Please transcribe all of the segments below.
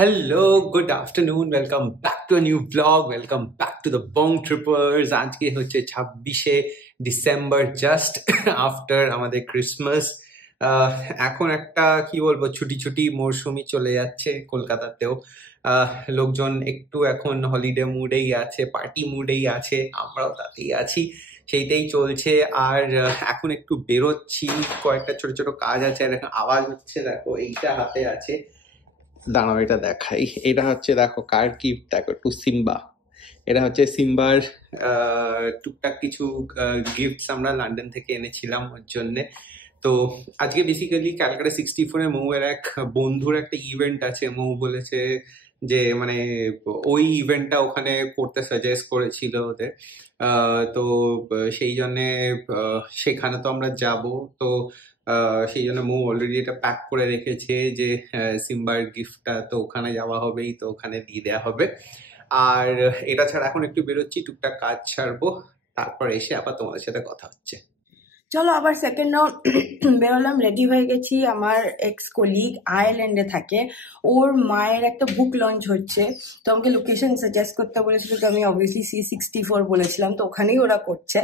Hello, good afternoon. Welcome back to a new vlog. Welcome back to the Bong Trippers. আজকে হচ্ছে 26শে December, just after আমাদের Christmas. এখন একটা কি বলবো, ছুটি ছুটি মরশুমি চলে যাচ্ছে কলকাতাতেও। লোকজন একটু এখন হলিডে মুডেই আছে, পার্টি মুডেই আছে, আমরাও তাতেই আছি, সেইটাই চলছে। আর এখন একটু বেরোচ্ছি, কয়েকটা ছোট ছোট কাজ আছে। আর এখন আওয়াজ হচ্ছে, দেখো এইটা হাতে আছে, দাঁড়াও এটা দেখাই। এটা হচ্ছে দেখো কার গিফট, দেখো টু সিম্বা। এটা হচ্ছে সিম্বার টুকটাক কিছু গিফটস আমরা লন্ডন থেকে এনেছিলাম ওর জন্যে। তো আজকে বেসিক্যালি ক্যালকাটা 64-এ মৌয়ের এক বন্ধুর একটা ইভেন্ট আছে। মৌ বলেছে যে মানে ওই ইভেন্টটা ওখানে করতে সাজেস্ট করেছিল ওদের। তো সেই জন্যে সেখানে তো আমরা যাব। তো সেই জন্য মৌ অলরেডি এটা প্যাক করে রেখেছে যে সিম্বার গিফটটা তো ওখানে যাওয়া হবেই, তো ওখানে দিয়ে দেওয়া হবে। আর এটা ছাড়া এখন একটু বেরোচ্ছি, টুকটাক কাজ ছাড়বো, তারপর এসে আবার তোমাদের সাথে কথা হচ্ছে। চলো আবার সেকেন্ড রাউন্ড বেরোলাম, রেডি হয়ে গেছি। আমার এক্স কলিগ আয়ারল্যান্ডে থাকে, ওর মায়ের একটা বুক লঞ্চ হচ্ছে, তো আমাকে লোকেশন সাজেস্ট করতে বলেছিল। তো আমি অবভিয়াসলি C64 বলেছিলাম, তো ওখানেই ওরা করছে।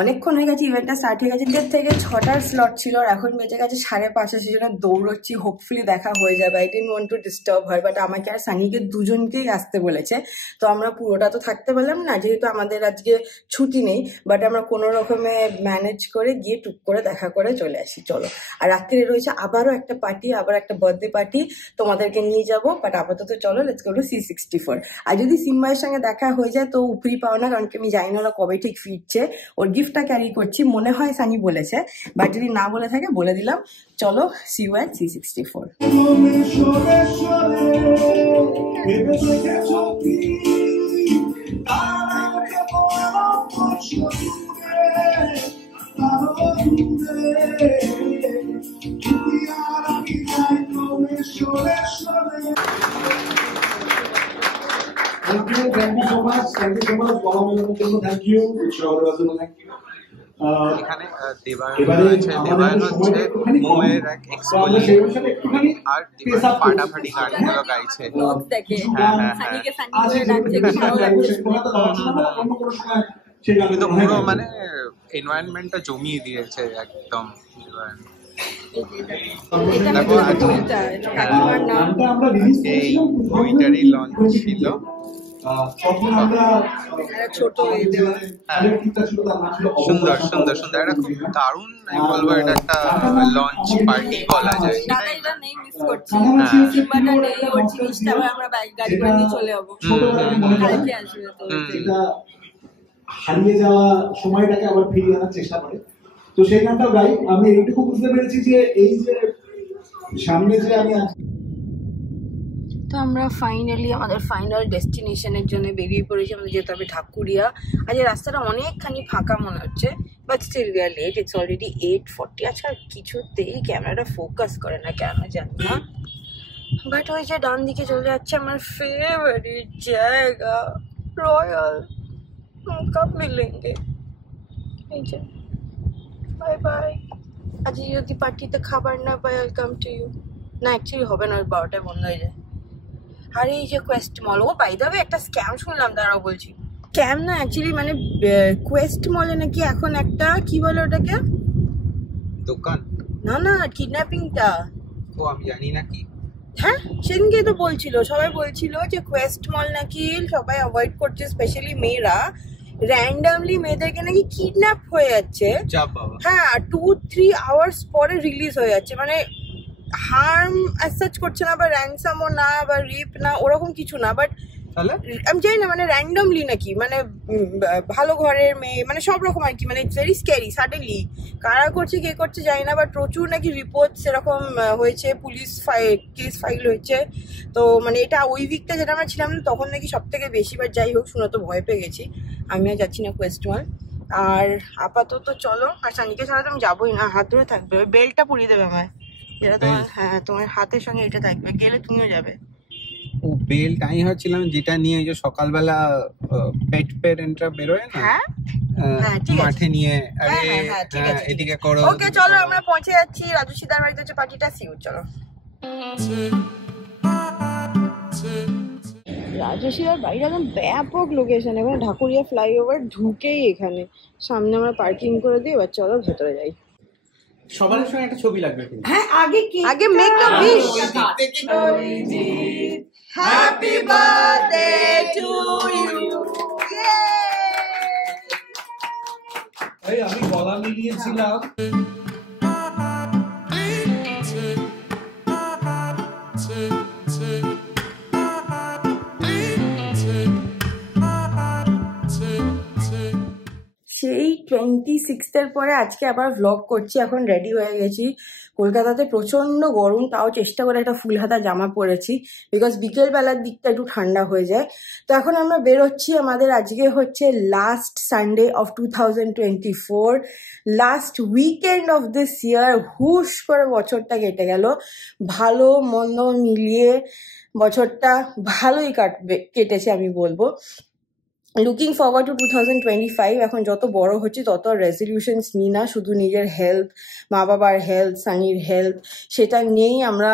অনেকক্ষণ হয়ে গেছে, ইভেন্টটা স্টার্ট হয়ে গেছে। 1:30 থেকে 6টার স্লট ছিল, আর এখন বেজে গেছে 5:30। সেই জন্য দৌড়চ্ছি, হোপফুলি দেখা হয়ে যাবে। I didn't want to disturb হয়, বাট আমাকে আর সানিকে দুজনকেই আসতে বলেছে। তো আমরা পুরোটা তো থাকতে পারলাম না, যেহেতু আমাদের আজকে ছুটি নেই, বাট আমরা কোনো রকমে ম্যানেজ করে গিয়ে টুক করে দেখা করে চলে আসি। চলো, আর রাত্রে রয়েছে আবারও একটা পার্টি, আবার একটা বার্থডে পার্টি, তোমাদেরকে নিয়ে যাবো। বাট আপাতত চলো, লেটস গো টু C64। আর যদি সিম্বাইয়ের সঙ্গে দেখা হয়ে যায় তো উপরি পাও না, কারণ কি আমি জানি না ওরা কবে ঠিক ফিরছে। ওর গিফটটা ক্যারি করছি, মনে হয় সানি বলেছে, বাট যদি না বলে থাকে বলে দিলাম। চলো, see you at C64। Thank you so much. Thank you so much. Thank you. Thank you. এখানে দেবায়ন হচ্ছে মৌয়ের এক এক্স কলিগ, আর দেবায়ন ফাটাফাটি গানগুলো গাইছে। কিন্তু পুরো মানে এনভায়রনমেন্টটা জমিয়ে দিয়েছে একদম। দেখো আজকে এই বইটারই লঞ্চ ছিল। সুন্দর সুন্দর সুন্দর, এটা খুব দারুণ। আমি বলবো এটা একটা লঞ্চ পার্টি বলা যায়। হারিয়ে যাওয়া সময়টাকে আবার ফিরিয়ে আনার চেষ্টা করে। তো সেই গানটাও গাই। আমি এইটুকু বুঝতে পেরেছি যে এই যে সামনে যে আমি তো আমরা ফাইনালি আমাদের ফাইনাল ডেস্টিনেশনের জন্য বেরিয়ে পড়েছি। আমাদের যেতে হবে ঢাকুরিয়া। আজ রাস্তাটা অনেকখানি ফাঁকা মনে হচ্ছে, but still we are late. It's already 8:40। আজকাল কিছুতেই ক্যামেরাটা ফোকাস করে না, কেন জানি না। বাট ওই যে ডান দিকে চলে যাচ্ছে আমার ফেভারিট জায়গা, রয়্যাল। কব মিলেঙ্গে। এই যে বাই বাই। আজ যদি পার্টিতে খাবার না পাই, ওয়েলকাম টু ইউ। না, অ্যাকচুয়ালি হবে না, 12টায় বন্ধ হয়ে যায়। আর এই যে Quest mall, oh by the way একটা স্ক্যাম শুনলাম, দাঁড়াও বলছি। স্ক্যাম না, অ্যাকচুয়ালি মানে কোয়েস্ট মলে নাকি এখন একটা কি বলে ওটাকে, দোকান না না, কিডন্যাপিংটা। ও আমি জানি না কি। হ্যাঁ, সেদিনকে তো বলছিল, সবাই বলছিল যে কোয়েস্ট মল নাকি সবাই অ্যাভয়েড করছে, স্পেশালি মেয়েরা। র্যান্ডামলি মেয়েদেরকে নাকি কিডন্যাপ হয়ে যাচ্ছে। হ্যাঁ, 2-3 আওয়ার্স পরে রিলিজ হয়ে যাচ্ছে। মানে হার্ম অ্যাজ সাচ করছে না, বা র্যানসামও না, বা রেপ না, ওরকম কিছু না। বাট আমি জানি না, মানে র্যান্ডমলি নাকি, মানে ভালো ঘরের মেয়ে, মানে সব রকম আর কি। মানে ইটস ভেরি স্ক্যারি। সাডেনলি কারা করছে কে করছে জানি না, বাট প্রচুর নাকি রিপোর্টস এরকম হয়েছে, পুলিশ কেস ফাইল হয়েছে। তো মানে এটা ওই উইকটা যেটা আমরা ছিলাম না, তখন নাকি সব থেকে বেশি। বার যাই হোক, শুনে তো ভয় পেয়ে গেছি। আমি আর যাচ্ছি না কোয়েস্ট মল। আর আপাতত চলো, আর সানিকে ছাড়া তো আমি যাবোই না। হাত ধরে থাকবে, ওই বেল্টটা পরিয়ে দেবে আমায়, যেটা তোমার, হ্যাঁ তোমার হাতের সঙ্গে এটা থাকবে, গেলে তুমিও যাবে। ও বেল্ট আমি ভাবছিলাম যেটা নিয়ে যে সকালবেলা পেট পেরেন্টরা বেরোয় না, মাঠে নিয়ে। আরে এদিকে করো। ওকে চলো, আমরা পৌঁছে যাচ্ছি রাজুশিদার বাড়িতে হচ্ছে পার্টিটা। সিউ, চলো। রাজশিয়ার বাড়িটা একদম ব্যাপক লোকেশন, এখানে ঢাকুরিয়া ফ্লাইওভার ঢুকেই এখানে সামনে আমরা পার্কিং করে দিই। এবার চলো ভেতরে যাই। সবার সঙ্গে একটা ছবি লাগবে। হ্যাঁ, আগে make a wish. Happy birthday to you. আমি গলা মিলিয়েছিলাম। সেই 26 পরে আজকে আবার ভ্লগ করছি। এখন রেডি হয়ে গেছি। কলকাতাতে প্রচন্ড গরম, তাও চেষ্টা করে একটা ফুল হাতা জামা পরেছি, বিকজ বিকেল বেলার দিকটা একটু ঠান্ডা হয়ে যায়। তো এখন আমরা বেরোচ্ছি। আমাদের আজকে হচ্ছে last Sunday of 2024, last weekend of this ইয়ার। হুশ করে বছরটা কেটে গেল। ভালো মন্দ মিলিয়ে বছরটা ভালোই কেটেছে আমি বলবো। Looking forward to 2025। এখন যত বড় হচ্ছে তত রেজলিউশনস নিই না, শুধু নিজের হেলথ, মা বাবার হেলথ, সানির হেলথ, সেটা নিয়েই আমরা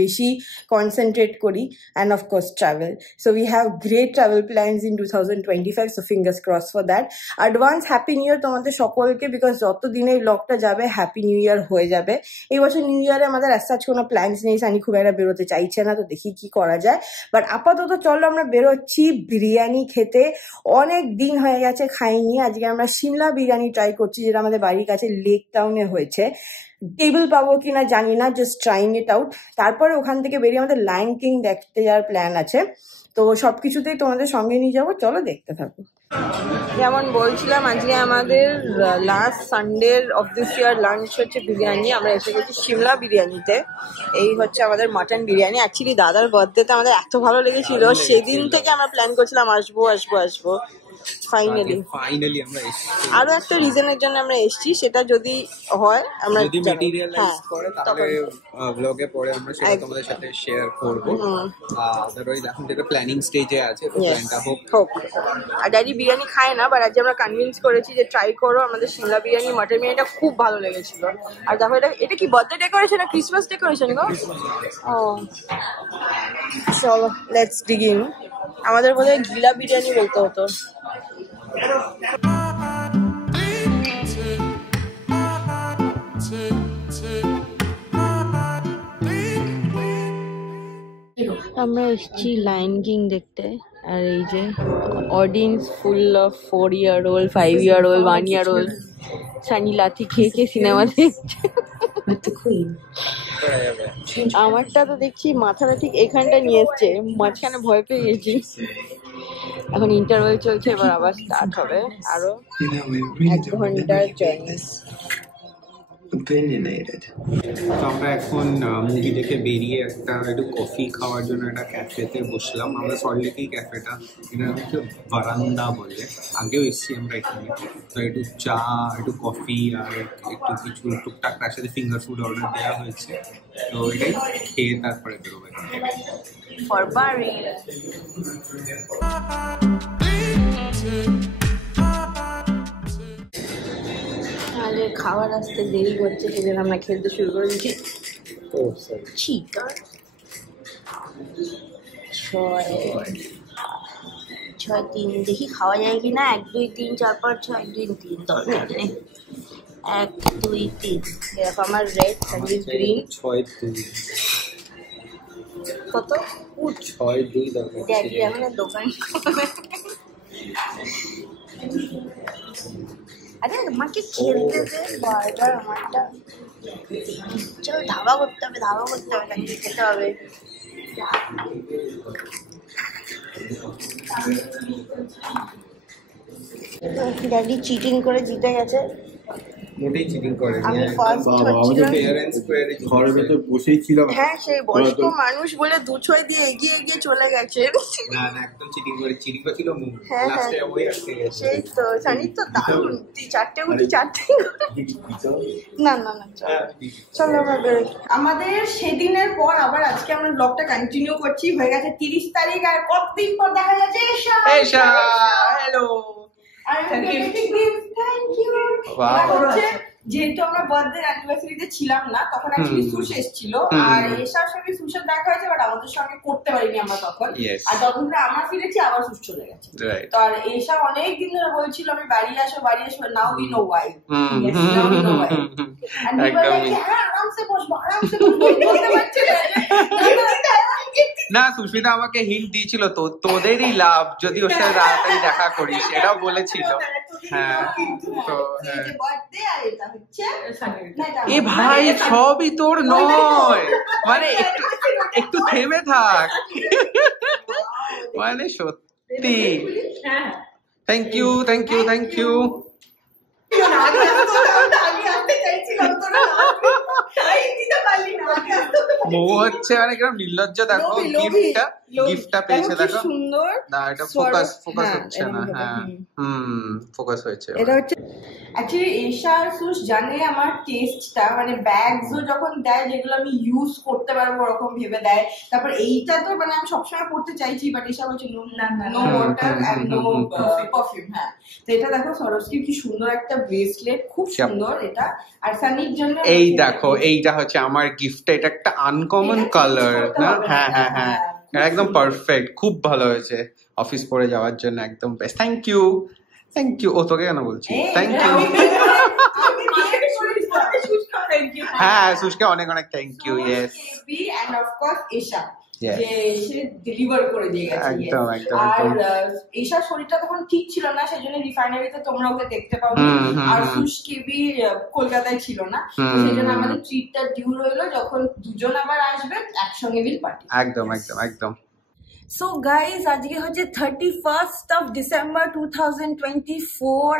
বেশি কনসেন্ট্রেট করি। And of course travel. So we have great travel plans in 2025, so fingers cross for that. Advance happy new year তোমাদের সকলকে, বিকজ যত দিনে এই ব্লগটা যাবে হ্যাপি নিউ ইয়ার হয়ে যাবে। এই বছর নিউ ইয়ারে আমাদের অ্যাজ কোনো প্ল্যানস নেই, সানি খুব একটা বেরোতে চাইছে না, তো দেখি কি করা যায়। বাট আপাতত চলো আমরা বেরোচ্ছি বিরিয়ানি খেতে। অনেক দিন হয়ে গেছে খাইনি। আজকে আমরা সিমলা বিরিয়ানি ট্রাই করছি, যেটা আমাদের বাড়ির কাছে লেক টাউনে হয়েছে। টেবিল পাবো কিনা জানি না, জাস্ট ট্রাইং ইট আউট। তারপরে ওখান থেকে বেরিয়ে আমাদের লায়ন কিং দেখতে যাওয়ার প্ল্যান আছে। তো সবকিছুতেই তোমাদের সঙ্গে নিয়ে যাবো, চলো দেখতে থাকো। যেমন বলছিলাম, আজকে আমাদের last Sunday of this year lunch হচ্ছে বিরিয়ানি। আমরা এসে গেছি সিমলা বিরিয়ানিতে। এই হচ্ছে আমাদের মাটন বিরিয়ানি। অ্যাকচুয়ালি দাদার বার্থডেতে আমাদের এত ভালো লেগেছিল, সেদিন থেকে আমরা প্ল্যান করছিলাম আসবো। ফাইনালি আমরা এসেছি। আরো একটা রিজনের জন্য আমরা এসেছি, সেটা যদি হয় আমরা যদি ম্যাটেরিয়ালাইজ করে তাহলে ব্লগে পরে আমরা সেটা তোমাদের সাথে শেয়ার করব। আদারওয়াইজ এখন যেটা প্ল্যানিং স্টেজে আছে, তো প্ল্যানটা হোক। আর ড্যাডি বিরিয়ানি খায় না, বাট আজকে আমরা কনভিন্স করেছি যে ট্রাই করো। আমাদের সিমলা বিরিয়ানি, মাটন বিরিয়ানিটা খুব ভালো লেগেছিল। আর দেখো এটা কি বার্থডে ডেকোরেশন না ক্রিসমাস ডেকোরেশন গো? ও চলো লেটস ডিগ ইন। আমাদের বোধহয় গিলা বিরিয়ানি বলতে হতো। আমরা এসেছি লায়ন কিং দেখতে। আর এই যে audience full of 4 year old, 5 year old, 1 year old। Sunny লাথি খেয়ে সিনেমা দেখছে। আমারটা তো দেখছি মাথাটা ঠিক এখানটা নিয়ে এসছে, মাঝখানে ভয় পেয়ে গেছি। এখন ইন্টারভেল চলছে, এবার আবার স্টার্ট হবে। আরো 1 ঘন্টার জার্নি। তো আমরা এখন মুভি দেখে বেরিয়ে একটু কফি খাওয়ার জন্য একটা ক্যাফেতে বসলাম। আমরা সল্টলেকেই ক্যাফেটা, এটা হচ্ছে বারান্দা বলে। আগেও এসেছি আমরা এখানে। তো একটু চা, একটু কফি আর একটু কিছু টুকটাক তার সাথে ফিঙ্গার ফুড অর্ডার দেওয়া হয়েছে। তো এটাই খেয়ে তারপরে বেরোবো এখান থেকে। খাবার আসতে দেরি করছে, সেজন্য আমরা খেলতে শুরু করে দিচ্ছি। চিকেন 6-3 দেখি খাওয়া যায় কিনা। 1 2 3 4 5 6 1 2 3 দরকার নেই। 1 2 3 এরকম। আমার রেড সার্ভিস গ্রিন 6-2 কত 6-2 দরকার। ড্যাডি এখন দোকান আরে আমাকে খেলতে দে বারবার। আমারটা চল ধাবা করতে হবে, খেতে হবে। ড্যাডি চিটিং করে জিতে গেছে। মোটেই চিটিং করে। আমি ফার্স্ট ঘরের ভেতর বসেই ছিলাম। হ্যাঁ, সেই বয়স্ক মানুষ বলে 2-6 দিয়ে এগিয়ে চলে গেছে। না একদম চিটিং করে। চিটিং ছিল হ্যাঁ লাস্টে ওই আটকে গেছে। সেই তো জানি তো, দারুণ। 4টে গুটি 4টে না চলো আমরা বেরোই। আমাদের সেদিনের পর আবার আজকে আমরা ব্লগটা কন্টিনিউ করছি। হয়ে গেছে 30 তারিখ, আর কতদিন পর দেখা যাচ্ছে। হ্যালো। যেহেতু আমরা বার্থডে অ্যানিভার্সারিতে ছিলাম না, তখন অ্যাকচুয়ালি সুশ এসেছিল, আর এসার সঙ্গে সুশের দেখা হয়েছে, বাট আমাদের সঙ্গে করতে পারিনি আমরা তখন। আর যখন আমরা ফিরেছি আবার সুশ চলে গেছে। তো আর এসা অনেক দিন ধরে বলছিল আমি বাড়ি আসো, নাও উই নো ওয়াই। আরামসে বসবো, আরামসে বলতে পারছে না। সুস্মিতা আমাকে হিন্ট দিয়েছিল, তো তোদেরই লাভ যদি ওর সাথে তাড়াতাড়ি দেখা করিস, সেটাও বলেছিল। হ্যাঁ, তো এ ভাই সবই তোর নয়, মানে একটু থেমে থাক, মানে সত্যি। Thank you, thank you, thank you. হচ্ছে মানে কিরকম নির্লজ্জ, দেখো গিফটটা পেয়েছে, দেখো সুন্দর। না এটা ফোকাস হচ্ছে না। হ্যাঁ, ফোকাস হয়েছে। এটা হচ্ছে অ্যাকচুয়ালি এশা আর সুশ জানে আমার টেস্টটা, মানে ব্যাগসও যখন দেয় যেগুলো আমি ইউজ করতে পারবো ওরকম ভেবে দেয়। তারপর এইটা তো মানে আমি সবসময় পড়তে চাইছি, বাট এশা বলছে no water and no perfume. হ্যাঁ, তো এটা দেখো সরস্বতী কি সুন্দর একটা ব্রেসলেট, খুব সুন্দর এটা। আর সানির জন্য এই দেখো, এইটা হচ্ছে আমার গিফট, এটা একটা আনকমন কালার না? হ্যাঁ হ্যাঁ হ্যাঁ, একদম পারফেক্ট, খুব ভালো হয়েছে অফিস পরে যাওয়ার জন্য, একদম best. Thank you, thank you. ও তোকে কেন বলছি থ্যাংক ইউ? হ্যাঁ, সুশকে অনেক অনেক thank you. Yes, end of course Esha যে সে ডেলিভার করে দিয়ে গেছে। একদম একদম। আর এশার শরীরটা তখন ঠিক ছিল না, সেজন্য রিফাইনারিতে তোমরা ওকে দেখতে পাওনি। আর সুশ কেবি কলকাতায় ছিল না, সেজন্য আমাদের ট্রিটটা ডিউ রইলো, যখন দুজন আবার আসবে একসঙ্গে বিল পার্টি। একদম একদম একদম। সো গাইজ, আজকে হচ্ছে 31st of December 2024,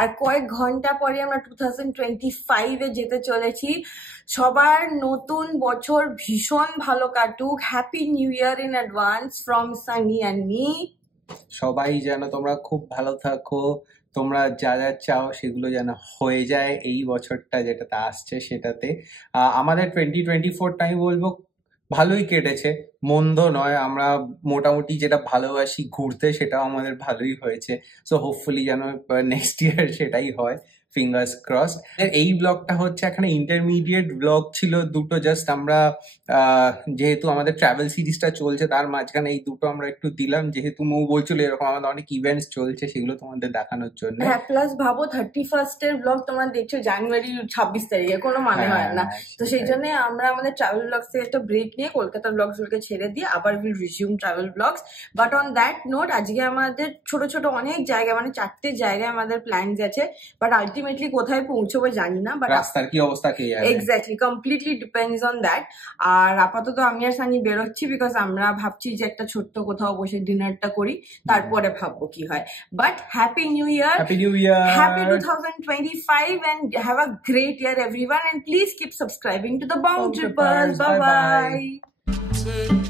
আর কয়েক ঘন্টা পরে আমরা 2025 এ যেতে চলেছি। সবার নতুন বছর ভীষণ ভালো কাটুক। Happy new year in advance from Sunny and me. সবাই যেন তোমরা খুব ভালো থাকো, তোমরা যা যা চাও সেগুলো যেন হয়ে যায় এই বছরটা যেটাতে আসছে সেটাতে। আমাদের 2024টা আমি বলবো ভালোই কেটেছে, মন্দ নয়। আমরা মোটামুটি যেটা ভালোবাসি ঘুরতে, সেটাও আমাদের ভালোই হয়েছে। সো হোপফুলি যেন নেক্সট ইয়ার সেটাই হয়, ফিঙ্গার্স ক্রসড। এই ব্লগটা হচ্ছে এখানে ইন্টারমিডিয়েট ব্লগ ছিল দুটো, জাস্ট আমরা যেহেতু আমাদের ট্রাভেল সিরিজটা চলছে তার মাঝখানে এই দুটো আমরা একটু দিলাম, যেহেতু মৌ বলছিল এরকম আমাদের অনেক ইভেন্টস চলছে, সেগুলো তোমাদের দেখানোর জন্য। হ্যাঁ, প্লাস ভাবো 31st এর ব্লগ তোমরা দেখছো জানুয়ারি 26 তারিখে, কোনো মানে হয় না। তো সেই জন্য আমরা আমাদের ট্রাভেল ব্লগস থেকে একটা ব্রেক নিয়ে কলকাতার ব্লগসগুলোকে ছেড়ে দিয়ে আবার will resume travel blogs. But on that note, আজকে আমাদের ছোট ছোট অনেক জায়গা, মানে 4টে জায়গায় আমাদের প্ল্যানস আছে, বাট আলটিমেটলি কোথায় পৌঁছবো জানি না। বাট রাস্তার কি অবস্থা কে জানে। Exactly, completely depends on that. আর আপাতত আমি আর সানি বেরোচ্ছি, বিকজ আমরা ভাবছি যে একটা ছোট্ট কোথাও বসে ডিনারটা করি, তারপরে ভাববো কি হয়। But happy new year, happy 2025, and have a great year everyone, and please keep subscribing to the Bong Trippers. Bye bye.